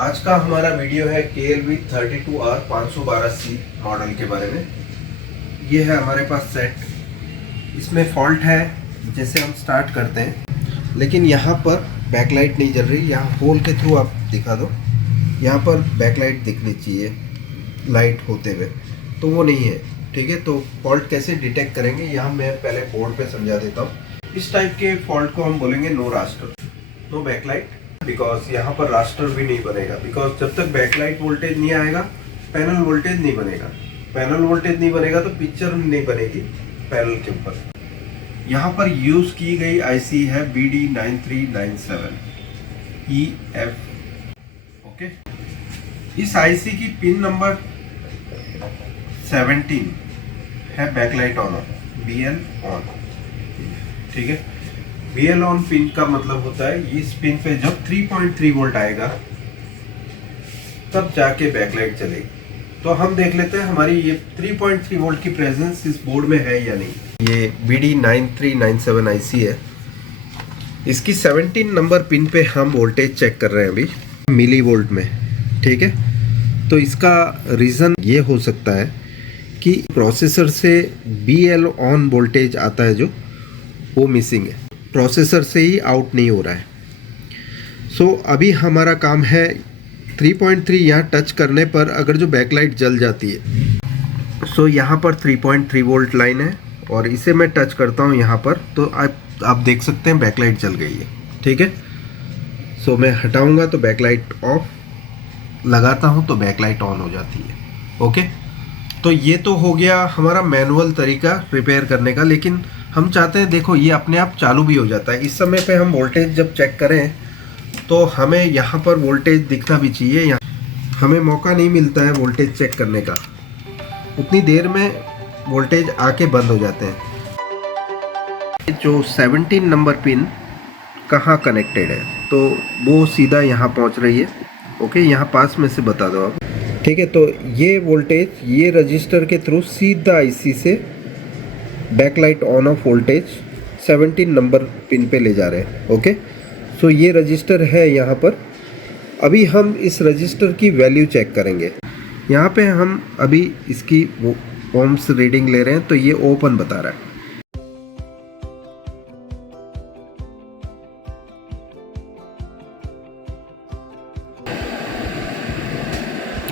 आज का हमारा वीडियो है KLV 32R 512C मॉडल के बारे में। ये है हमारे पास सेट। इसमें फॉल्ट है, जैसे हम स्टार्ट करते हैं लेकिन यहाँ पर बैकलाइट नहीं जल रही। यहाँ होल के थ्रू आप दिखा दो, यहाँ पर बैकलाइट दिखनी चाहिए लाइट होते हुए, तो वो नहीं है। ठीक है, तो फॉल्ट कैसे डिटेक्ट करेंगे यहाँ मैं पहले बोर्ड पे समझा देता हूँ। इस टाइप के फॉल्ट को हम बोलेंगे no raster, no backlight, because यहाँ पर रास्टर भी नहीं बनेगा। बिकॉज जब तक बैकलाइट वोल्टेज नहीं आएगा पैनल वोल्टेज नहीं बनेगा। पैनल वोल्टेज नहीं बनेगा तो पिक्चर नहीं बनेगी पैनल के ऊपर। यहाँ पर यूज की गई आईसी है BD9397EF। ओके, इस आईसी की पिन नंबर 17 है बैकलाइट ऑन, BL ऑन। ठीक है, BL ऑन पिन का मतलब होता है इस पिन पे जब 3.3 वोल्ट आएगा तब जाके बैकलाइट चलेगी। तो हम देख लेते हैं हमारी ये 3.3 वोल्ट की प्रेजेंस इस बोर्ड में है या नहीं। ये BD9397 आईसी है। इसकी 17 नंबर पिन पे हम वोल्टेज चेक कर रहे हैं अभी मिली वोल्ट में। ठीक है, तो इसका रीज़न ये हो सकता है कि प्रोसेसर से BL ऑन वोल्टेज आता है जो वो मिसिंग है, प्रोसेसर से ही आउट नहीं हो रहा है। सो अभी हमारा काम है 3.3 यहाँ टच करने पर अगर जो बैकलाइट जल जाती है। सो यहाँ पर 3.3 वोल्ट लाइन है और इसे मैं टच करता हूँ यहाँ पर, तो आप देख सकते हैं बैकलाइट जल गई है। ठीक है, सो मैं हटाऊँगा तो बैकलाइट ऑफ, लगाता हूँ तो बैकलाइट ऑन हो जाती है। ओके, तो ये तो हो गया हमारा मैनुअल तरीका रिपेयर करने का। लेकिन हम चाहते हैं, देखो ये अपने आप चालू भी हो जाता है। इस समय पे हम वोल्टेज जब चेक करें तो हमें यहाँ पर वोल्टेज दिखना भी चाहिए। यहाँ हमें मौका नहीं मिलता है वोल्टेज चेक करने का, उतनी देर में वोल्टेज आके बंद हो जाते हैं। जो 17 नंबर पिन कहाँ कनेक्टेड है, तो वो सीधा यहाँ पहुँच रही है। ओके, यहाँ पास में से बता दो आप। ठीक है, तो ये वोल्टेज ये रजिस्टर के थ्रू सीधा आईसी से backlight on off voltage 17 number pin पे ले जा रहे हैं। ओके, सो ये रजिस्टर है यहाँ पर। अभी हम इस रजिस्टर की वैल्यू चेक करेंगे। यहाँ पे हम अभी इसकी ओम्स रीडिंग ले रहे हैं, तो ये ओपन बता रहा है।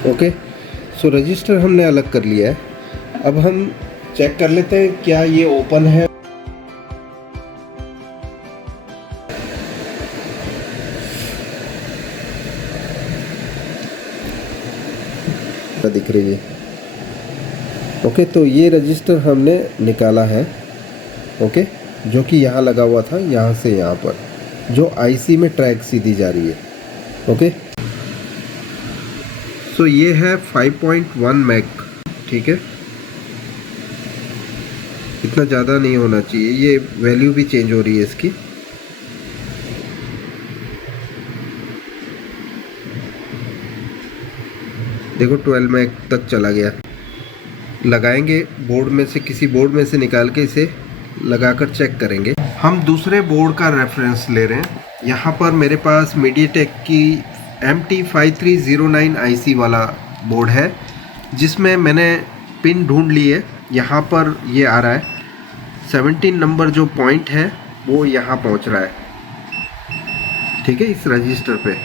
ओके, सो रजिस्टर हमने अलग कर लिया है। अब हम चेक कर लेते हैं क्या ये ओपन है। दिख रही है। ओके, तो ये रजिस्टर हमने निकाला है। ओके, जो कि यहाँ लगा हुआ था, यहाँ से यहाँ पर जो आईसी में ट्रैक सीधी जा रही है। ओके, सो ये है 5.1 मैक। ठीक है, इतना ज़्यादा नहीं होना चाहिए, ये वैल्यू भी चेंज हो रही है इसकी। देखो 12 मैक तक चला गया। लगाएंगे बोर्ड में से, किसी बोर्ड में से निकाल के इसे लगाकर चेक करेंगे। हम दूसरे बोर्ड का रेफरेंस ले रहे हैं। यहाँ पर मेरे पास मीडियाटेक की MT5309 आईसी वाला बोर्ड है, जिसमें मैंने पिन ढूंढ ली है। यहाँ पर ये आ रहा है 17 नंबर जो पॉइंट है वो यहाँ पहुँच रहा है। ठीक है, इस रजिस्टर पे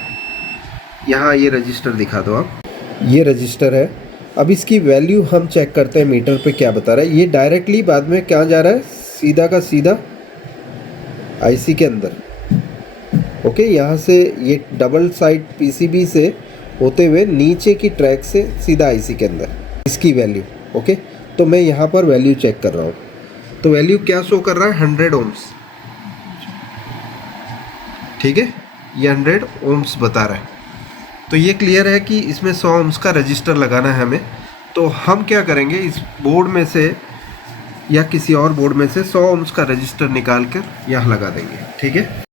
यहाँ ये रजिस्टर दिखा दो आप। ये रजिस्टर है। अब इसकी वैल्यू हम चेक करते हैं मीटर पे क्या बता रहा है। ये डायरेक्टली बाद में क्या जा रहा है, सीधा का सीधा आईसी के अंदर। ओके, यहाँ से ये डबल साइड PCB से होते हुए नीचे की ट्रैक से सीधा आईसी के अंदर इसकी वैल्यू। ओके, तो मैं यहाँ पर वैल्यू चेक कर रहा हूँ, तो वैल्यू क्या शो कर रहा है, 100 ओम्स। ठीक है, ये 100 ओम्स बता रहा है। तो ये क्लियर है कि इसमें 100 ओम्स का रजिस्टर लगाना है हमें। तो हम क्या करेंगे, इस बोर्ड में से या किसी और बोर्ड में से 100 ओम्स का रजिस्टर निकाल कर यहाँ लगा देंगे। ठीक है,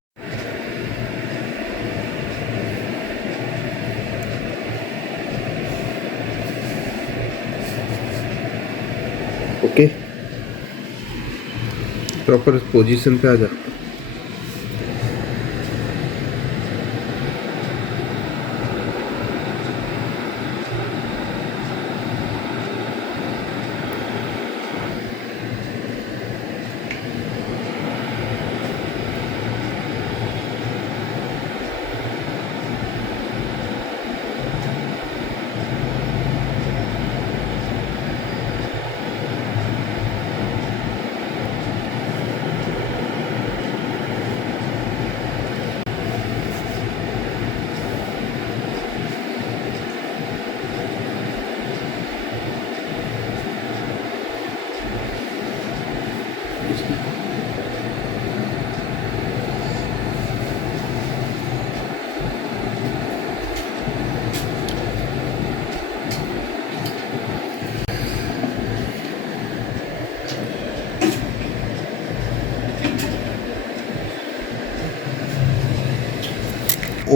ओके, प्रॉपर पोजीशन पे आ जा।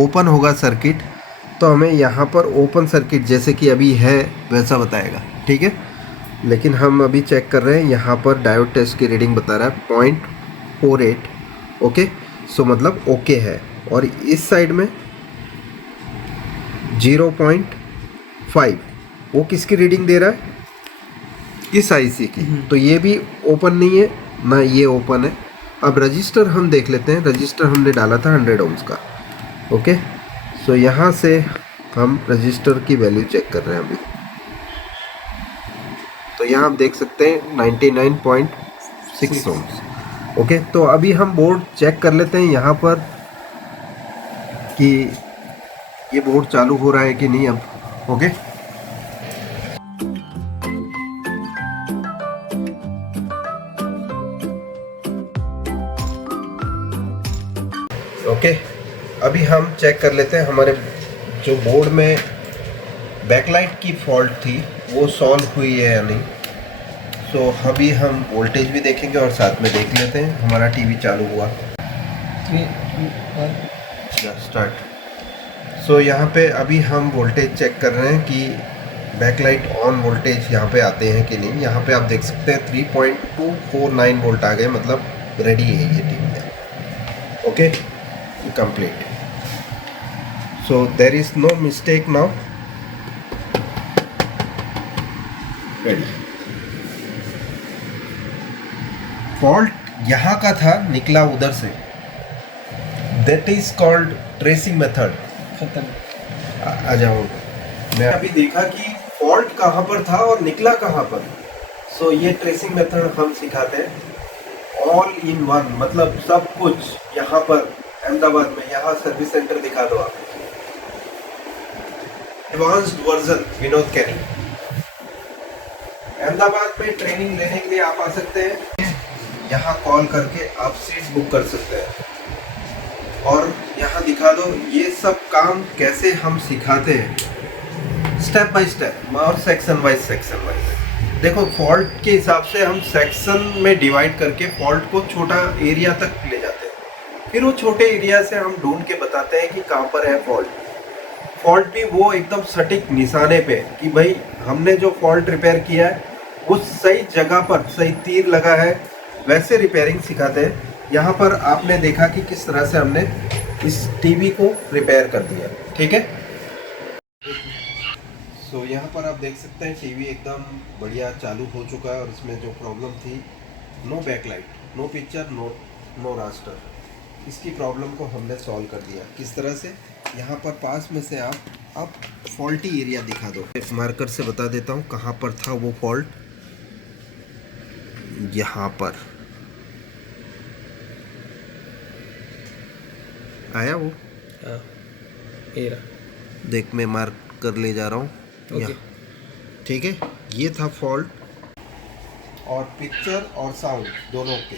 ओपन होगा सर्किट तो हमें यहाँ पर ओपन सर्किट जैसे कि अभी है वैसा बताएगा, ठीक है। लेकिन हम अभी चेक कर रहे हैं, यहाँ पर डायोड टेस्ट की रीडिंग बता रहा है 0.48, ओके। सो मतलब ओके है। और इस साइड में 0.5, वो किसकी रीडिंग दे रहा है? इस आईसी की। तो ये भी ओपन नहीं है ना, ये ओपन है। अब रजिस्टर हम देख लेते हैं। रजिस्टर हमने डाला था 100 ओम्स का, ओके। सो यहाँ से हम रजिस्टर की वैल्यू चेक कर रहे हैं अभी। तो यहाँ आप देख सकते हैं 99.6 ओम्स, ओके। तो अभी हम बोर्ड चेक कर लेते हैं यहाँ पर कि ये बोर्ड चालू हो रहा है कि नहीं अब, ओके। ओके, अभी हम चेक कर लेते हैं हमारे जो बोर्ड में बैकलाइट की फॉल्ट थी वो सॉल्व हुई है या नहीं। सो अभी हम वोल्टेज भी देखेंगे और साथ में देख लेते हैं हमारा टीवी चालू हुआ। 3, 2, 1 स्टार्ट। सो यहाँ पे अभी हम वोल्टेज चेक कर रहे हैं कि बैकलाइट ऑन वोल्टेज यहाँ पे आते हैं कि नहीं। यहाँ पे आप देख सकते हैं 3.249 वोल्ट आ गए, मतलब रेडी है ये TV, okay, complete. So there is no mistake now, ready. Fault यहाँ का था, निकला उधर से, that is called tracing method. आ जाओ, मैं अभी देखा कि फॉल्ट कहाँ पर था और निकला कहाँ पर। सो ये ट्रेसिंग मेथड हम सिखाते हैं, ऑल इन वन, मतलब सब कुछ यहाँ पर अहमदाबाद में। यहाँ सर्विस सेंटर दिखा दो आप, एडवांस्ड वर्जन विनोद कैनी। अहमदाबाद में ट्रेनिंग लेने के लिए आप आ सकते हैं, यहाँ कॉल करके आप सीट बुक कर सकते हैं। और यहाँ दिखा दो ये सब काम कैसे हम सिखाते हैं, स्टेप बाय स्टेप और सेक्शन वाइज देखो, फॉल्ट के हिसाब से हम सेक्शन में डिवाइड करके फॉल्ट को छोटा एरिया तक ले जाते हैं। फिर वो छोटे एरिया से हम ढूंढ के बताते हैं कि कहाँ पर है फॉल्ट भी वो एकदम सटीक निशाने पे कि भाई हमने जो फॉल्ट रिपेयर किया है वो सही जगह पर सही तीर लगा है, वैसे रिपेयरिंग सिखाते हैं। यहाँ पर आपने देखा कि किस तरह से हमने इस टीवी को रिपेयर कर दिया, ठीक है। सो यहाँ पर आप देख सकते हैं टीवी एकदम बढ़िया चालू हो चुका है और इसमें जो प्रॉब्लम थी, no backlight, no picture, no raster, इसकी प्रॉब्लम को हमने सॉल्व कर दिया। किस तरह से, यहाँ पर पास में से आप फॉल्टी एरिया दिखा दो। मार्कर से बता देता हूँ कहाँ पर था वो फॉल्ट, यहाँ पर आया वो, देख मैं मार्क कर ले जा रहा हूँ, okay. ठीक है, ये था फॉल्ट। और पिक्चर और साउंड दोनों के,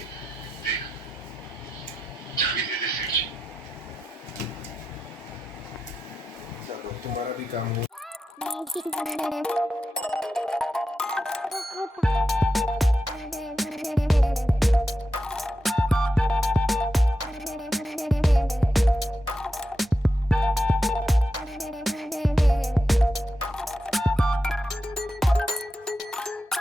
चलो तुम्हारा भी काम हो।